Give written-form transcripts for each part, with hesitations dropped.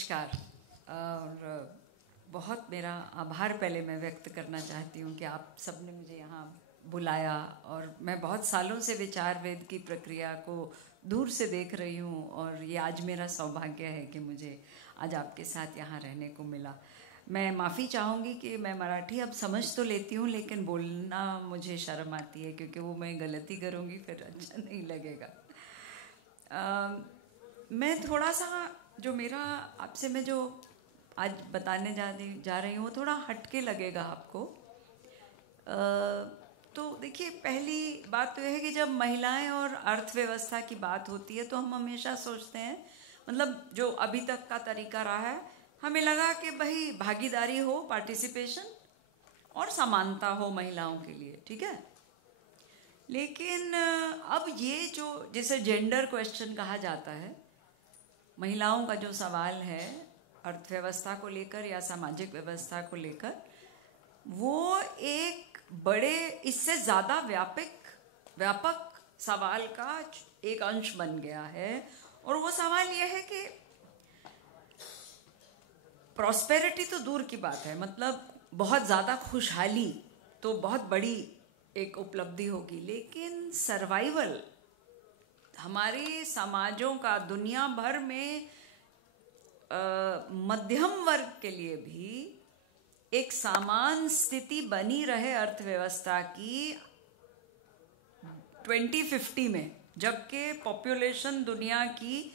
नमस्कार। और बहुत मेरा आभार पहले मैं व्यक्त करना चाहती हूँ कि आप सबने मुझे यहाँ बुलाया। और मैं बहुत सालों से विचार वेद की प्रक्रिया को दूर से देख रही हूँ और ये आज मेरा सौभाग्य है कि मुझे आज आपके साथ यहाँ रहने को मिला। मैं माफ़ी चाहूँगी कि मैं मराठी अब समझ तो लेती हूँ, लेकिन बोलना मुझे शर्म आती है क्योंकि वो मैं गलती करूँगी फिर अच्छा नहीं लगेगा। मैं थोड़ा सा जो मेरा आपसे मैं जो आज बताने जा रही हूँ थोड़ा हटके लगेगा आपको। तो देखिए, पहली बात तो यह है कि जब महिलाएं और अर्थव्यवस्था की बात होती है तो हम हमेशा सोचते हैं, मतलब जो अभी तक का तरीका रहा है, हमें लगा कि भाई भागीदारी हो, पार्टिसिपेशन और समानता हो महिलाओं के लिए, ठीक है। लेकिन अब ये जो जिसे जेंडर क्वेश्चन कहा जाता है, महिलाओं का जो सवाल है अर्थव्यवस्था को लेकर या सामाजिक व्यवस्था को लेकर, वो एक बड़े इससे ज़्यादा व्यापक सवाल का एक अंश बन गया है। और वो सवाल ये है कि प्रॉस्पेरिटी तो दूर की बात है, मतलब बहुत ज़्यादा खुशहाली तो बहुत बड़ी एक उपलब्धि होगी, लेकिन सर्वाइवल हमारे समाजों का दुनिया भर में मध्यम वर्ग के लिए भी एक समान स्थिति बनी रहे अर्थव्यवस्था की 2050 में, जबकि पॉपुलेशन दुनिया की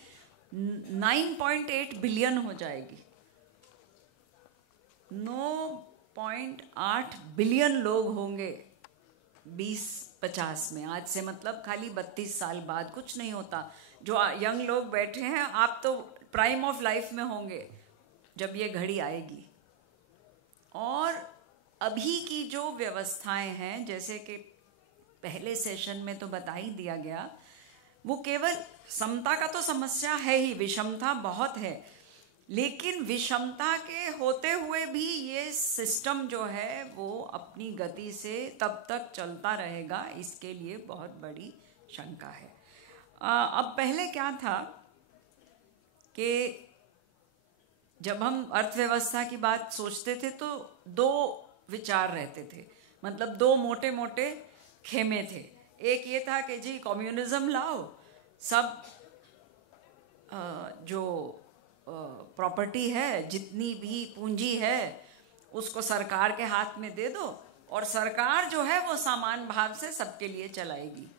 9.8 बिलियन हो जाएगी। 9.8 बिलियन लोग होंगे 2050 में। आज से मतलब खाली 32 साल बाद, कुछ नहीं होता। जो यंग लोग बैठे हैं, आप तो प्राइम ऑफ लाइफ में होंगे जब ये घड़ी आएगी। और अभी की जो व्यवस्थाएं हैं, जैसे कि पहले सेशन में तो बता ही दिया गया, वो केवल समता का तो समस्या है ही, विषमता बहुत है, लेकिन विषमता के होते हुए भी ये सिस्टम जो है वो अपनी गति से तब तक चलता रहेगा, इसके लिए बहुत बड़ी शंका है। अब पहले क्या था कि जब हम अर्थव्यवस्था की बात सोचते थे तो दो विचार रहते थे, मतलब दो मोटे मोटे खेमे थे। एक ये था कि जी कम्युनिज्म लाओ, सब जो प्रॉपर्टी है, जितनी भी पूंजी है, उसको सरकार के हाथ में दे दो और सरकार जो है वो समान भाव से सबके लिए चलाएगी।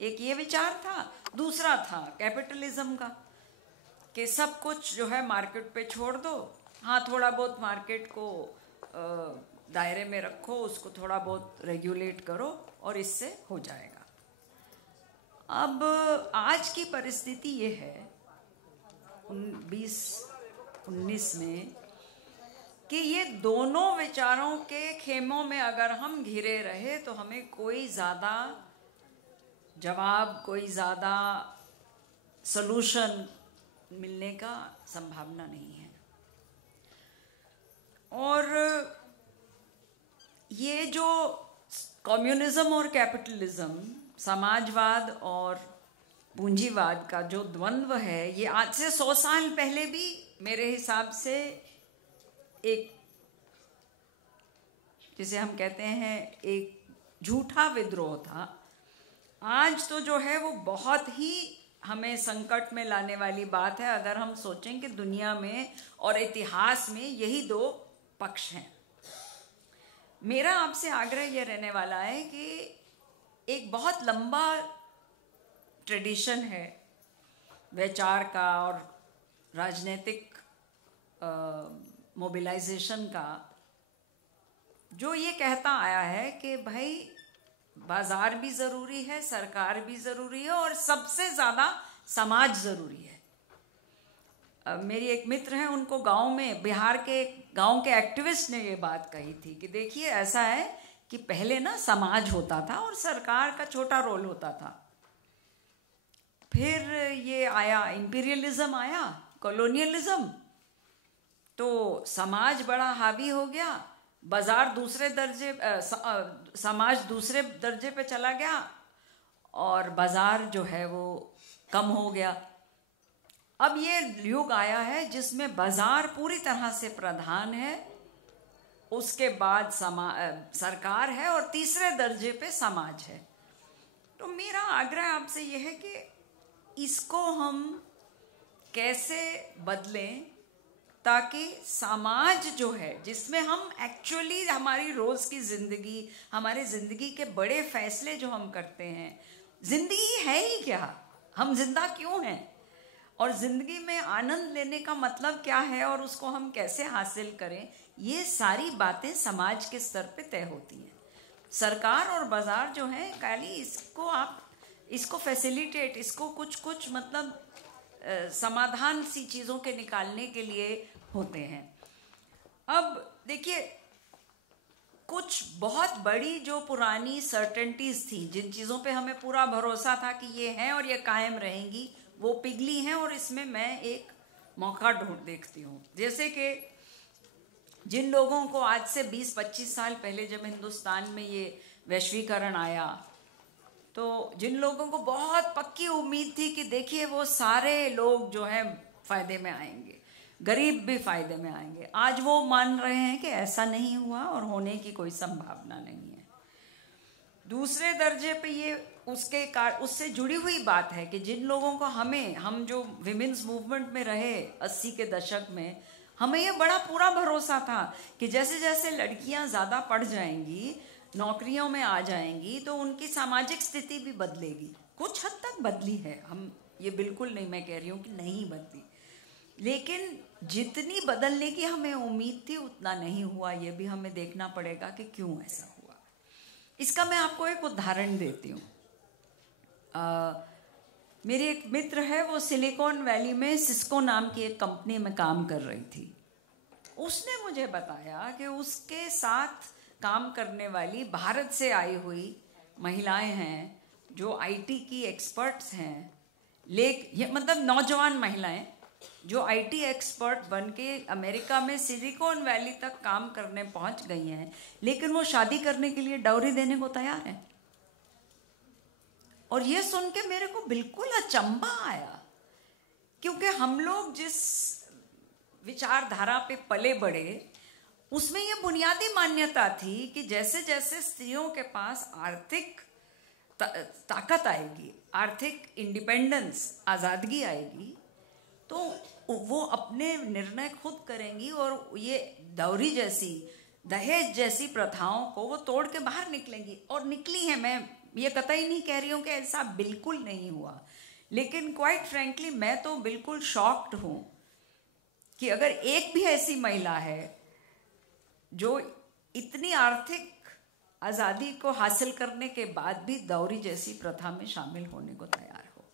एक ये विचार था। दूसरा था कैपिटलिज्म का, कि सब कुछ जो है मार्केट पे छोड़ दो। हाँ, थोड़ा बहुत मार्केट को दायरे में रखो, उसको थोड़ा बहुत रेगुलेट करो और इससे हो जाएगा। अब आज की परिस्थिति ये है 2019 में कि ये दोनों विचारों के खेमों में अगर हम घिरे रहे तो हमें कोई ज़्यादा जवाब, कोई ज़्यादा सॉल्यूशन मिलने का संभावना नहीं है। और ये जो कम्युनिज्म और कैपिटलिज्म, समाजवाद और पूंजीवाद का जो द्वंद्व है, ये आज से 100 साल पहले भी मेरे हिसाब से एक, जिसे हम कहते हैं, एक झूठा विद्रोह था। आज तो जो है वो बहुत ही हमें संकट में लाने वाली बात है अगर हम सोचें कि दुनिया में और इतिहास में यही दो पक्ष हैं। मेरा आपसे आग्रह यह रहने वाला है कि एक बहुत लंबा ट्रेडिशन है विचार का और राजनीतिक मोबिलाइजेशन का, जो ये कहता आया है कि भाई बाजार भी ज़रूरी है, सरकार भी ज़रूरी है और सबसे ज़्यादा समाज ज़रूरी है। मेरी एक मित्र हैं, उनको गांव में, बिहार के गांव के एक्टिविस्ट ने ये बात कही थी कि देखिए ऐसा है कि पहले ना समाज होता था और सरकार का छोटा रोल होता था। फिर ये आया, इंपीरियलिज्म आया, कॉलोनियलिज्म, तो समाज बड़ा हावी हो गया, बाजार दूसरे दर्जे, समाज दूसरे दर्जे पे चला गया और बाजार जो है वो कम हो गया। अब ये युग आया है जिसमें बाजार पूरी तरह से प्रधान है, उसके बाद सरकार है और तीसरे दर्जे पे समाज है। तो मेरा आग्रह आपसे यह है कि इसको हम कैसे बदलें ताकि समाज जो है जिसमें हम एक्चुअली हमारी रोज की जिंदगी, हमारे जिंदगी के बड़े फैसले जो हम करते हैं, जिंदगी है ही क्या, हम जिंदा क्यों हैं और जिंदगी में आनंद लेने का मतलब क्या है और उसको हम कैसे हासिल करें, ये सारी बातें समाज के स्तर पे तय होती हैं। सरकार और बाजार जो है खाली इसको फैसिलिटेट, इसको कुछ मतलब समाधान सी चीज़ों के निकालने के लिए होते हैं। अब देखिए, कुछ बहुत बड़ी जो पुरानी सर्टेनिटीज थी, जिन चीज़ों पे हमें पूरा भरोसा था कि ये हैं और ये कायम रहेंगी, वो पिघली हैं और इसमें मैं एक मौका देखती हूँ। जैसे कि जिन लोगों को आज से 20-25 साल पहले जब हिंदुस्तान में ये वैश्वीकरण आया, तो जिन लोगों को बहुत पक्की उम्मीद थी कि देखिए वो सारे लोग जो हैं फायदे में आएंगे, गरीब भी फायदे में आएंगे, आज वो मान रहे हैं कि ऐसा नहीं हुआ और होने की कोई संभावना नहीं है। दूसरे दर्जे पे ये उससे जुड़ी हुई बात है कि जिन लोगों को हम जो विमेंस मूवमेंट में रहे 80 के दशक में, हमें ये बड़ा पूरा भरोसा था कि जैसे जैसे लड़कियां ज़्यादा पढ़ जाएंगी, नौकरियों में आ जाएंगी, तो उनकी सामाजिक स्थिति भी बदलेगी। कुछ हद तक बदली है, हम ये बिल्कुल नहीं मैं कह रही हूँ कि नहीं बदली, लेकिन जितनी बदलने की हमें उम्मीद थी उतना नहीं हुआ। ये भी हमें देखना पड़ेगा कि क्यों ऐसा हुआ। इसका मैं आपको एक उदाहरण देती हूँ। मेरी एक मित्र है, वो सिलिकॉन वैली में सिस्को नाम की एक कंपनी में काम कर रही थी। उसने मुझे बताया कि उसके साथ काम करने वाली भारत से आई हुई महिलाएं हैं जो आईटी की एक्सपर्ट्स हैं, मतलब नौजवान महिलाएं जो आईटी एक्सपर्ट बन के अमेरिका में सिलिकॉन वैली तक काम करने पहुंच गई हैं, लेकिन वो शादी करने के लिए डाउरी देने को तैयार हैं। और ये सुन के मेरे को बिल्कुल अचंभा आया, क्योंकि हम लोग जिस विचारधारा पे पले बड़े, उसमें ये बुनियादी मान्यता थी कि जैसे जैसे स्त्रियों के पास आर्थिक ताकत आएगी, आर्थिक इंडिपेंडेंस, आज़ादगी आएगी, तो वो अपने निर्णय खुद करेंगी और ये डाउरी जैसी, दहेज जैसी प्रथाओं को वो तोड़ के बाहर निकलेंगी। और निकली है, मैं ये कतई नहीं कह रही हूँ कि ऐसा बिल्कुल नहीं हुआ, लेकिन क्वाइट फ्रैंकली मैं तो बिल्कुल शॉक्ड हूँ कि अगर एक भी ऐसी महिला है जो इतनी आर्थिक आज़ादी को हासिल करने के बाद भी डाउरी जैसी प्रथा में शामिल होने को तैयार हो।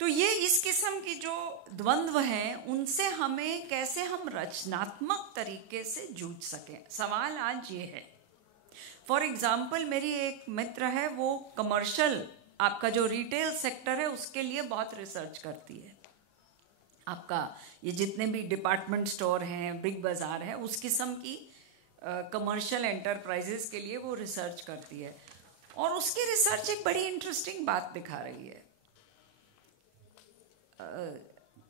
तो ये इस किस्म की जो द्वंद्व हैं, उनसे हमें कैसे हम रचनात्मक तरीके से जूझ सकें, सवाल आज ये है। फॉर एग्जाम्पल, मेरी एक मित्र है, वो कमर्शियल, आपका जो रिटेल सेक्टर है उसके लिए बहुत रिसर्च करती है। आपका ये जितने भी डिपार्टमेंट स्टोर हैं, बिग बाज़ार है, उस किस्म की कमर्शियल एंटरप्राइजेस के लिए वो रिसर्च करती है। और उसकी रिसर्च एक बड़ी इंटरेस्टिंग बात दिखा रही है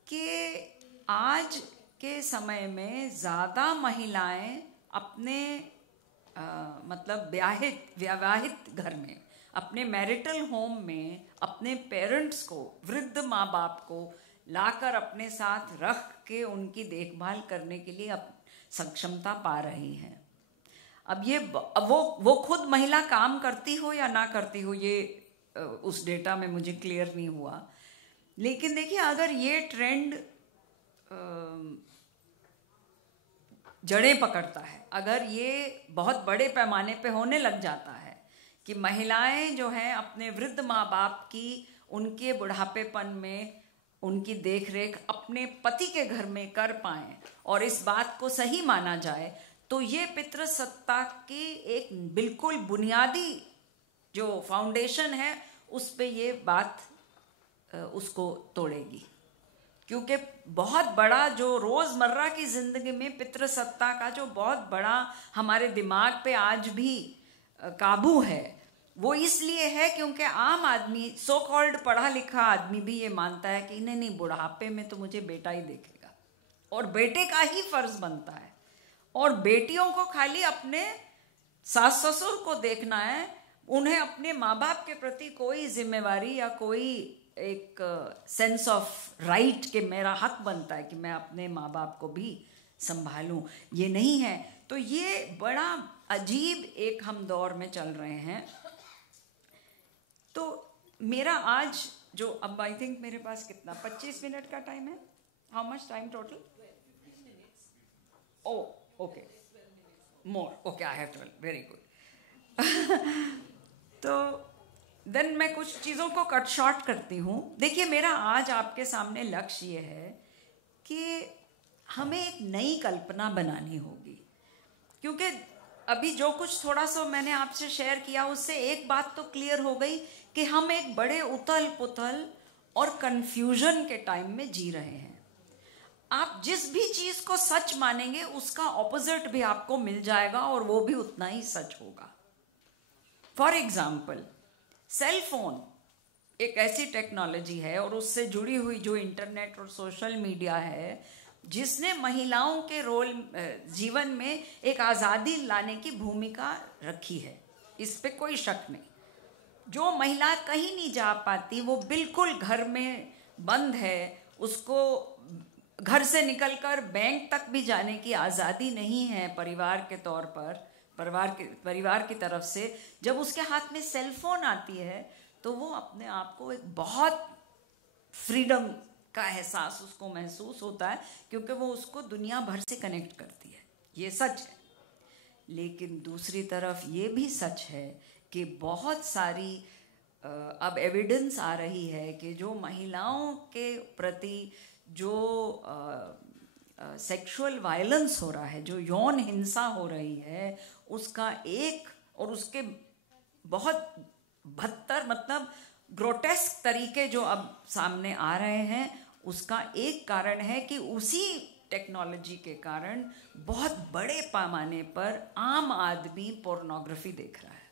कि आज के समय में ज़्यादा महिलाएं अपने मतलब विवाहित घर में, अपने मैरिटल होम में अपने पेरेंट्स को, वृद्ध माँ बाप को लाकर अपने साथ रख के उनकी देखभाल करने के लिए सक्षमता पा रही हैं। अब ये वो खुद महिला काम करती हो या ना करती हो, ये उस डेटा में मुझे क्लियर नहीं हुआ, लेकिन देखिए अगर ये ट्रेंड जड़ें पकड़ता है, अगर ये बहुत बड़े पैमाने पे होने लग जाता है कि महिलाएं जो हैं अपने वृद्ध माँ बाप की, उनके बुढ़ापेपन में उनकी देखरेख अपने पति के घर में कर पाएं और इस बात को सही माना जाए, तो ये पितृसत्ता की एक बिल्कुल बुनियादी जो फाउंडेशन है उस पे ये बात उसको तोड़ेगी। क्योंकि बहुत बड़ा जो रोज़मर्रा की ज़िंदगी में पितृसत्ता का जो बहुत बड़ा हमारे दिमाग पे आज भी काबू है, वो इसलिए है क्योंकि आम आदमी, सो कॉल्ड पढ़ा लिखा आदमी भी ये मानता है कि नहीं नहीं, बुढ़ापे में तो मुझे बेटा ही देखेगा, और बेटे का ही फर्ज बनता है, और बेटियों को खाली अपने सास ससुर को देखना है, उन्हें अपने माँ बाप के प्रति कोई जिम्मेवारी या कोई एक सेंस ऑफ राइट कि मेरा हक बनता है कि मैं अपने माँ बाप को भी संभालूं, ये नहीं है। तो ये बड़ा अजीब एक हम दौर में चल रहे हैं। तो मेरा आज जो, अब आई थिंक मेरे पास कितना 25 मिनट का टाइम है, how much time total? Oh okay, more, okay, I have 12, very good. तो देन मैं कुछ चीज़ों को कट शॉर्ट करती हूँ। देखिए, मेरा आज आपके सामने लक्ष्य ये है कि हमें एक नई कल्पना बनानी होगी, क्योंकि अभी जो कुछ थोड़ा सा मैंने आपसे शेयर किया उससे एक बात तो क्लियर हो गई कि हम एक बड़े उथल पुथल और कंफ्यूजन के टाइम में जी रहे हैं। आप जिस भी चीज़ को सच मानेंगे उसका ऑपोजिट भी आपको मिल जाएगा और वो भी उतना ही सच होगा। फॉर एग्जाम्पल, सेल फोन एक ऐसी टेक्नोलॉजी है और उससे जुड़ी हुई जो इंटरनेट और सोशल मीडिया है, जिसने महिलाओं के रोल जीवन में एक आज़ादी लाने की भूमिका रखी है, इस पे कोई शक नहीं। जो महिला कहीं नहीं जा पाती, वो बिल्कुल घर में बंद है, उसको घर से निकलकर बैंक तक भी जाने की आज़ादी नहीं है परिवार के तौर पर, परिवार की तरफ से। जब उसके हाथ में सेल फोन आती है तो वो अपने आप को एक बहुत फ्रीडम का एहसास उसको महसूस होता है, क्योंकि वो उसको दुनिया भर से कनेक्ट करती है। ये सच है। लेकिन दूसरी तरफ ये भी सच है कि बहुत सारी अब एविडेंस आ रही है कि जो महिलाओं के प्रति जो सेक्सुअल वायलेंस हो रहा है, जो यौन हिंसा हो रही है, उसका एक और उसके बहुत बदतर, मतलब ग्रोटेस्क तरीके जो अब सामने आ रहे हैं, उसका एक कारण है कि उसी टेक्नोलॉजी के कारण बहुत बड़े पैमाने पर आम आदमी पोर्नोग्राफी देख रहा है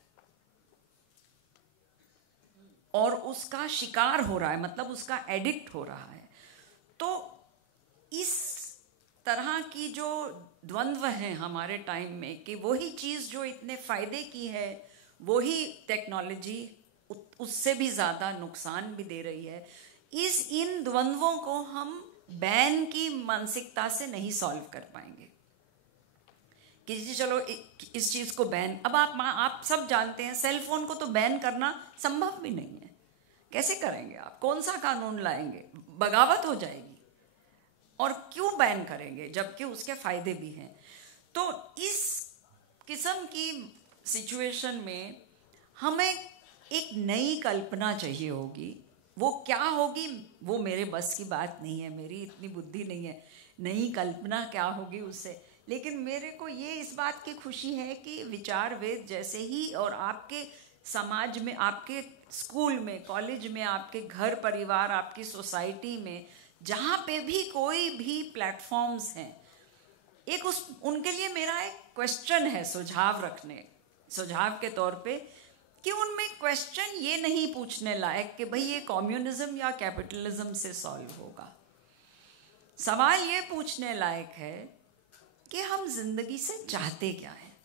और उसका शिकार हो रहा है, मतलब उसका एडिक्ट हो रहा है। तो इस तरह की जो द्वंद्व हैं हमारे टाइम में कि वही चीज़ जो इतने फायदे की है, वही टेक्नोलॉजी उससे भी ज़्यादा नुकसान भी दे रही है, इन द्वंद्वों को हम बैन की मानसिकता से नहीं सॉल्व कर पाएंगे कि जी चलो इस चीज़ को बैन। अब आप सब जानते हैं सेल फोन को तो बैन करना संभव भी नहीं है। कैसे करेंगे आप? कौन सा कानून लाएंगे? बगावत हो जाएगी। और क्यों बैन करेंगे जबकि उसके फायदे भी हैं? तो इस किस्म की सिचुएशन में हमें एक नई कल्पना चाहिए होगी। वो क्या होगी वो मेरे बस की बात नहीं है, मेरी इतनी बुद्धि नहीं है नई कल्पना क्या होगी उससे। लेकिन मेरे को ये इस बात की खुशी है कि विचार वेद जैसे ही और आपके समाज में, आपके स्कूल में, कॉलेज में, आपके घर परिवार, आपकी सोसाइटी में, जहाँ पे भी कोई भी प्लेटफॉर्म्स हैं, एक उनके लिए मेरा एक क्वेश्चन है, सुझाव के तौर पे, कि उनमें क्वेश्चन ये नहीं पूछने लायक कि भाई ये कम्युनिज्म या कैपिटलिज्म से सॉल्व होगा। सवाल ये पूछने लायक है कि हम जिंदगी से चाहते क्या हैं,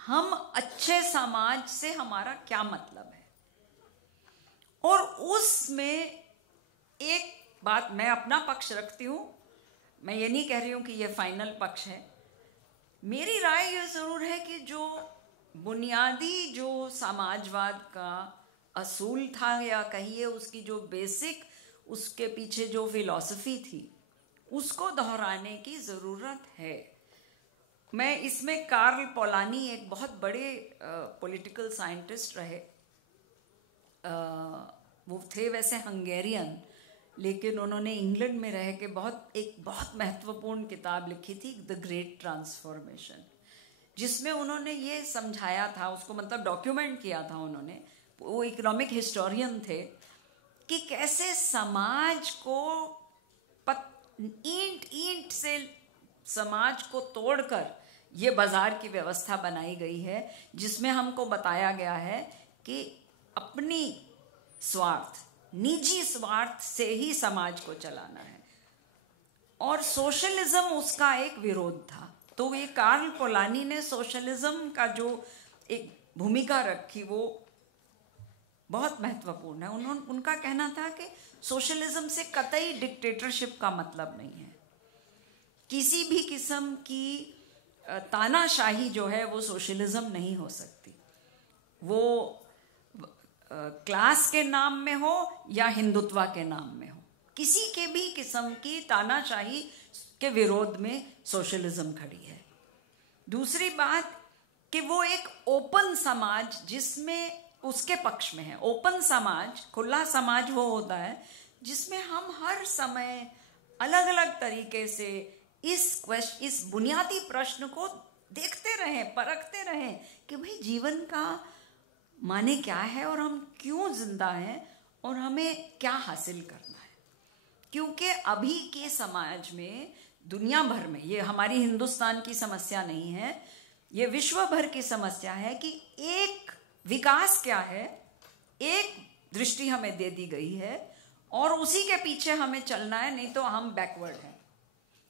हम अच्छे समाज से हमारा क्या मतलब है। और उसमें एक बात मैं अपना पक्ष रखती हूँ, मैं ये नहीं कह रही हूँ कि ये फाइनल पक्ष है। मेरी राय ये ज़रूर है कि जो बुनियादी जो समाजवाद का असूल था, या कहिए उसकी जो बेसिक उसके पीछे जो फिलॉसफी थी, उसको दोहराने की ज़रूरत है। मैं इसमें कार्ल पोलानी एक बहुत बड़े पॉलिटिकल साइंटिस्ट रहे, वो थे वैसे हंगेरियन, लेकिन उन्होंने इंग्लैंड में रह के एक बहुत महत्वपूर्ण किताब लिखी थी, द ग्रेट ट्रांसफॉर्मेशन, जिसमें उन्होंने ये समझाया था, उसको मतलब डॉक्यूमेंट किया था उन्होंने, वो इकोनॉमिक हिस्टोरियन थे, कि कैसे समाज को ईंट से समाज को तोड़कर ये बाजार की व्यवस्था बनाई गई है जिसमें हमको बताया गया है कि अपनी स्वार्थ, निजी स्वार्थ से ही समाज को चलाना है, और सोशलिज्म उसका एक विरोध था। तो ये कार्ल पोलानी ने सोशलिज्म का जो एक भूमिका रखी वो बहुत महत्वपूर्ण है। उनका कहना था कि सोशलिज्म से कतई डिक्टेटरशिप का मतलब नहीं है, किसी भी किस्म की तानाशाही जो है वो सोशलिज्म नहीं हो सकती, वो क्लास के नाम में हो या हिंदुत्व के नाम में हो, किसी के भी किस्म की तानाशाही के विरोध में सोशलिज्म खड़ी है। दूसरी बात कि वो एक ओपन समाज जिसमें उसके पक्ष में है। ओपन समाज, खुला समाज वो होता है जिसमें हम हर समय अलग अलग तरीके से इस बुनियादी प्रश्न को देखते रहें, परखते रहें कि भाई जीवन का माने क्या है और हम क्यों जिंदा हैं और हमें क्या हासिल करना है। क्योंकि अभी के समाज में, दुनिया भर में, ये हमारी हिंदुस्तान की समस्या नहीं है, ये विश्व भर की समस्या है कि एक विकास क्या है, एक दृष्टि हमें दे दी गई है और उसी के पीछे हमें चलना है, नहीं तो हम बैकवर्ड हैं।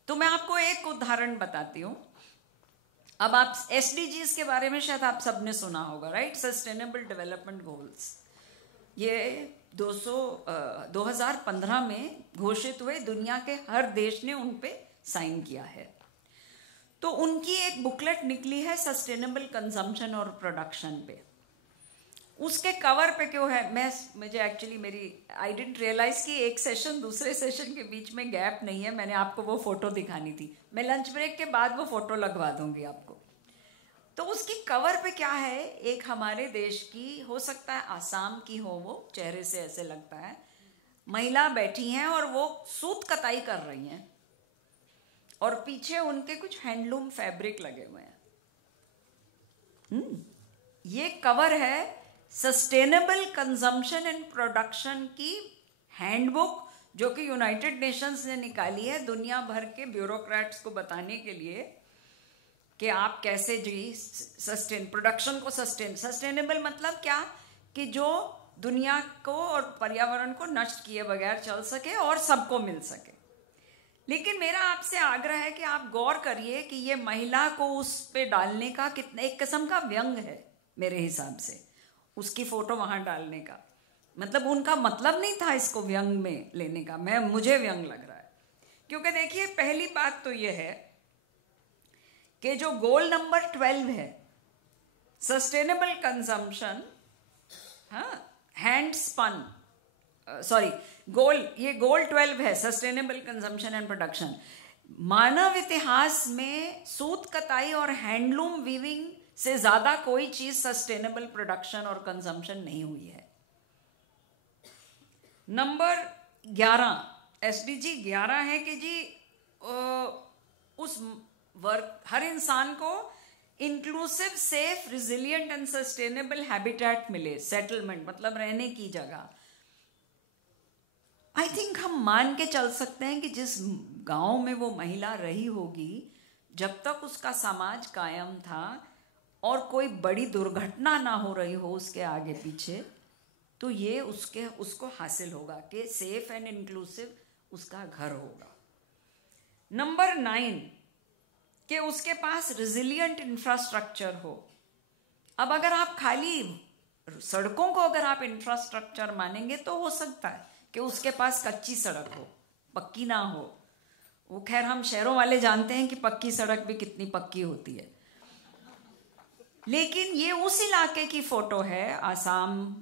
तो मैं आपको एक उदाहरण बताती हूँ। अब आप एसडीजीज के बारे में शायद आप सबने सुना होगा, राइट? सस्टेनेबल डेवलपमेंट गोल्स, ये 2015 में घोषित हुए, दुनिया के हर देश ने उन पे साइन किया है। तो उनकी एक बुकलेट निकली है सस्टेनेबल कंजम्पशन और प्रोडक्शन पे। उसके कवर पे क्यों है, मुझे एक्चुअली आई डिडंट रियलाइज कि एक सेशन दूसरे सेशन के बीच में गैप नहीं है। मैंने आपको वो फोटो दिखानी थी, मैं लंच ब्रेक के बाद वो फोटो लगवा दूंगी आपको। तो उसकी कवर पे क्या है, एक हमारे देश की, हो सकता है आसाम की हो, वो चेहरे से ऐसे लगता है, महिला बैठी हैं और वो सूत कताई कर रही हैं और पीछे उनके कुछ हैंडलूम फैब्रिक लगे हुए हैं। ये कवर है सस्टेनेबल कंजम्पशन एंड प्रोडक्शन की हैंडबुक, जो कि यूनाइटेड नेशंस ने निकाली है दुनिया भर के ब्यूरोक्रेट्स को बताने के लिए कि आप कैसे जी प्रोडक्शन को सस्टेनेबल मतलब क्या, कि जो दुनिया को और पर्यावरण को नष्ट किए बगैर चल सके और सबको मिल सके। लेकिन मेरा आपसे आग्रह है कि आप गौर करिए कि ये महिला को उस पे डालने का कितना एक किस्म का व्यंग है मेरे हिसाब से, उसकी फोटो वहां डालने का। मतलब उनका मतलब नहीं था इसको व्यंग में लेने का, मुझे व्यंग लग रहा है। क्योंकि देखिए, पहली बात तो ये है कि जो गोल नंबर 12 है, सस्टेनेबल कंजम्पशन, हैंड स्पन, ये गोल 12 है, सस्टेनेबल कंजम्पशन एंड प्रोडक्शन। मानव इतिहास में सूत कताई और हैंडलूम वीविंग से ज्यादा कोई चीज सस्टेनेबल प्रोडक्शन और कंजम्पशन नहीं हुई है। नंबर 11, एसडीजी 11 है कि जी उस वर्ग, हर इंसान को inclusive, safe, resilient and sustainable habitat मिले, सेटलमेंट मतलब रहने की जगह। आई थिंक हम मान के चल सकते हैं कि जिस गांव में वो महिला रही होगी, जब तक उसका समाज कायम था और कोई बड़ी दुर्घटना ना हो रही हो उसके आगे पीछे, तो ये उसको हासिल होगा कि सेफ एंड इंक्लूसिव उसका घर होगा। नंबर 9 कि उसके पास रिजिलियंट इंफ्रास्ट्रक्चर हो। अब अगर आप खाली सड़कों को अगर आप इंफ्रास्ट्रक्चर मानेंगे तो हो सकता है कि उसके पास कच्ची सड़क हो, पक्की ना हो। वो खैर हम शहरों वाले जानते हैं कि पक्की सड़क भी कितनी पक्की होती है। लेकिन ये उस इलाके की फोटो है, आसाम,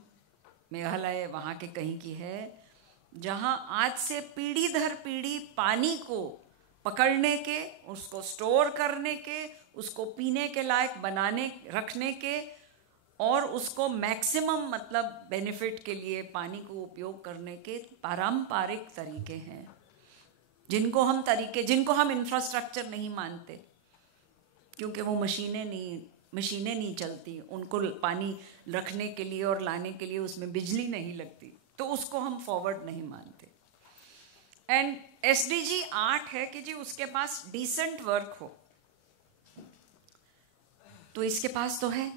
मेघालय, वहाँ के कहीं की है, जहाँ आज से पीढ़ी दर पीढ़ी पानी को पकड़ने के, उसको स्टोर करने के, उसको पीने के लायक बनाने, रखने के, और उसको मैक्सिमम मतलब बेनिफिट के लिए पानी को उपयोग करने के पारंपरिक तरीके हैं, जिनको हम इंफ्रास्ट्रक्चर नहीं मानते, क्योंकि वो मशीनें नहीं चलती, उनको पानी रखने के लिए और लाने के लिए उसमें बिजली नहीं लगती, तो उसको हम फॉरवर्ड नहीं मानते। एंड एसडीजी 8 है कि जी उसके पास डिसेंट वर्क हो, तो इसके पास तो है।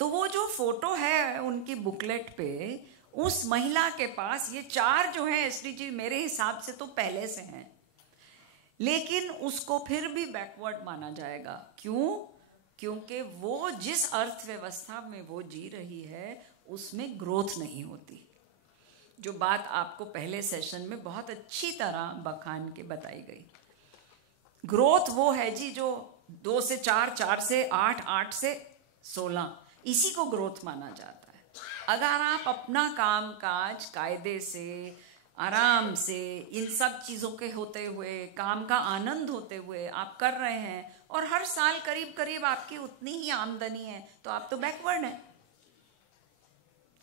तो वो जो फोटो है उनकी बुकलेट पे, उस महिला के पास ये 4 जो है एसडीजी मेरे हिसाब से तो पहले से हैं, लेकिन उसको फिर भी बैकवर्ड माना जाएगा। क्यों? क्योंकि वो जिस अर्थव्यवस्था में वो जी रही है उसमें ग्रोथ नहीं होती, जो बात आपको पहले सेशन में बहुत अच्छी तरह बखान के बताई गई। ग्रोथ वो है जी जो 2 से 4, 4 से 8, 8 से 16, इसी को ग्रोथ माना जाता है। अगर आप अपना काम काज कायदे से, आराम से, इन सब चीज़ों के होते हुए, काम का आनंद होते हुए आप कर रहे हैं और हर साल करीब करीब आपकी उतनी ही आमदनी है, तो आप तो बैकवर्ड हैं,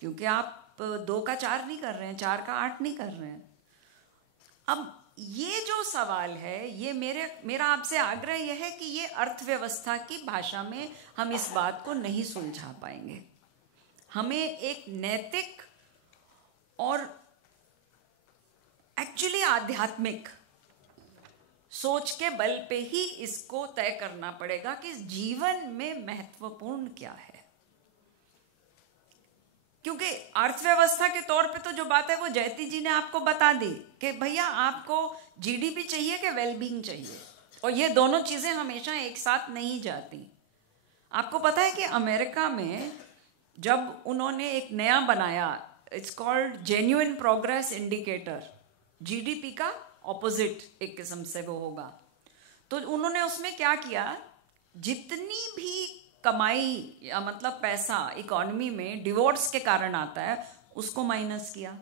क्योंकि आप 2 का 4 नहीं कर रहे हैं, 4 का 8 नहीं कर रहे हैं। अब ये जो सवाल है, ये मेरा आपसे आग्रह यह है कि ये अर्थव्यवस्था की भाषा में हम इस बात को नहीं सुलझा पाएंगे। हमें एक नैतिक और एक्चुअली आध्यात्मिक सोच के बल पे ही इसको तय करना पड़ेगा कि जीवन में महत्वपूर्ण क्या है। क्योंकि अर्थव्यवस्था के तौर पे तो जो बात है वो जयती जी ने आपको बता दी कि भैया आपको जीडीपी चाहिए कि वेलबींग चाहिए, और ये दोनों चीजें हमेशा एक साथ नहीं जाती। आपको पता है कि अमेरिका में जब उन्होंने एक नया बनाया, it's called genuine progress indicator, GDP का ऑपोजिट एक किस्म से वो होगा, तो उन्होंने उसमें क्या किया, जितनी भी कमाई या मतलब पैसा इकोनॉमी में डिवोर्स के कारण आता है उसको माइनस किया,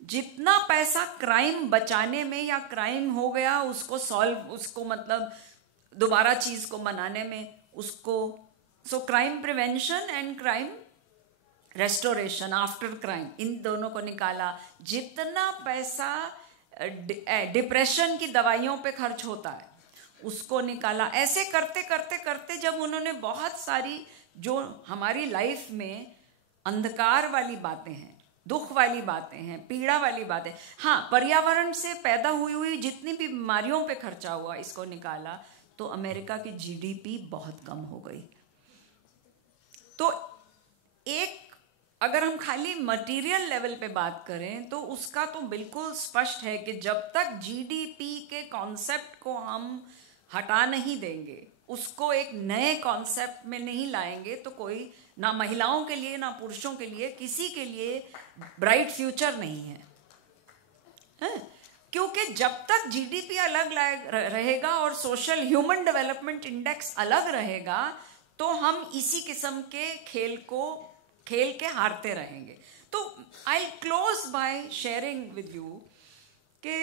जितना पैसा क्राइम बचाने में या क्राइम हो गया उसको सॉल्व, उसको मतलब दोबारा चीज को मनाने में उसको, so crime prevention and crime restoration after crime, इन दोनों को निकाला। जितना पैसा डिप्रेशन की दवाइयों पे खर्च होता है उसको निकाला। ऐसे करते करते करते जब उन्होंने बहुत सारी जो हमारी लाइफ में अंधकार वाली बातें हैं, दुख वाली बातें हैं, पीड़ा वाली बातें, हाँ पर्यावरण से पैदा हुई जितनी भी बीमारियों पे खर्चा हुआ, इसको निकाला, तो अमेरिका की जीडीपी बहुत कम हो गई। तो एक अगर हम खाली मटेरियल लेवल पे बात करें तो उसका तो बिल्कुल स्पष्ट है कि जब तक जीडीपी के कॉन्सेप्ट को हम हटा नहीं देंगे, उसको एक नए कॉन्सेप्ट में नहीं लाएंगे, तो कोई ना महिलाओं के लिए ना पुरुषों के लिए किसी के लिए ब्राइट फ्यूचर नहीं है। क्योंकि जब तक जीडीपी अलग रहेगा और सोशल ह्यूमन डेवलपमेंट इंडेक्स अलग रहेगा तो हम इसी किस्म के खेल के हारते रहेंगे। तो आई close by sharing with you कि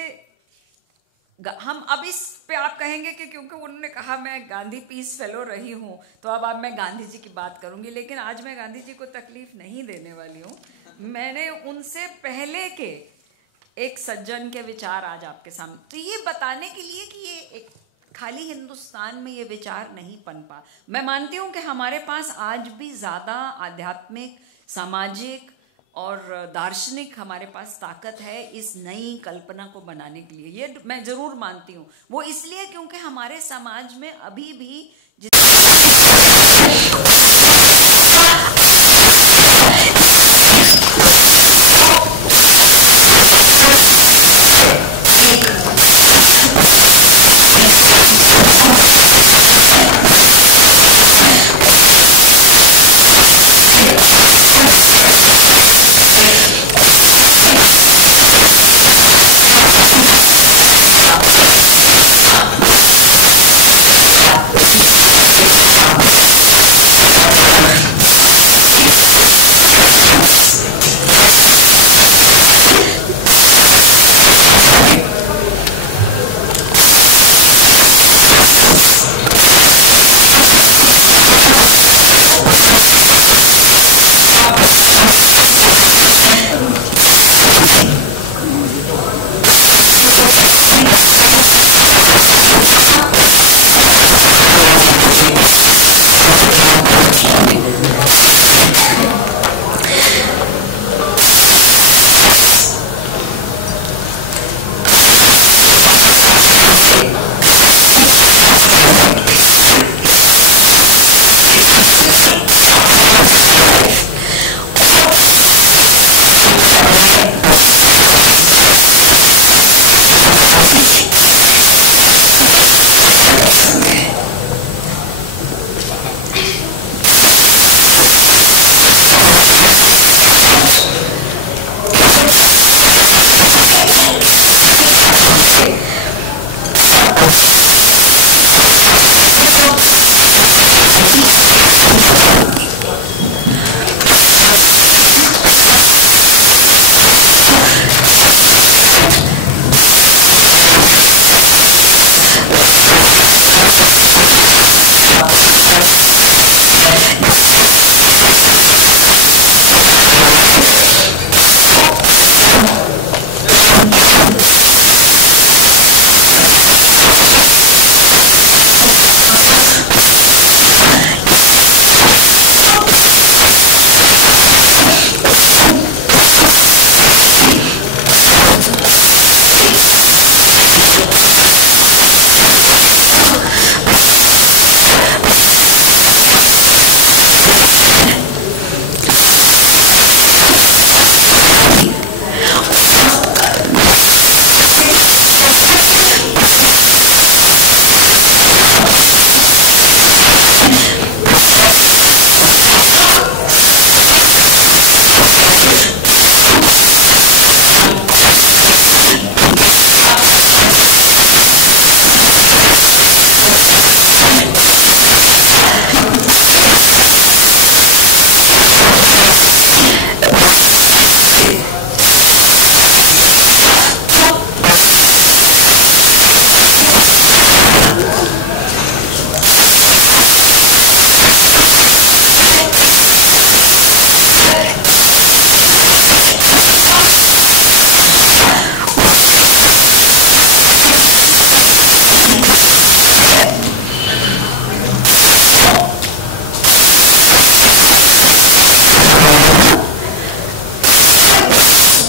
हम अब इस पे आप कहेंगे कि क्योंकि उन्होंने कहा मैं गांधी पीस फेलो रही हूं तो अब मैं गांधी जी की बात करूंगी, लेकिन आज मैं गांधी जी को तकलीफ नहीं देने वाली हूं। मैंने उनसे पहले के एक सज्जन के विचार आज आपके सामने, तो ये बताने के लिए कि ये एक खाली हिंदुस्तान में ये विचार नहीं पनपा। मैं मानती हूं कि हमारे पास आज भी ज्यादा आध्यात्मिक, सामाजिक और दार्शनिक हमारे पास ताकत है इस नई कल्पना को बनाने के लिए, ये मैं जरूर मानती हूँ। वो इसलिए क्योंकि हमारे समाज में अभी भी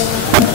मच।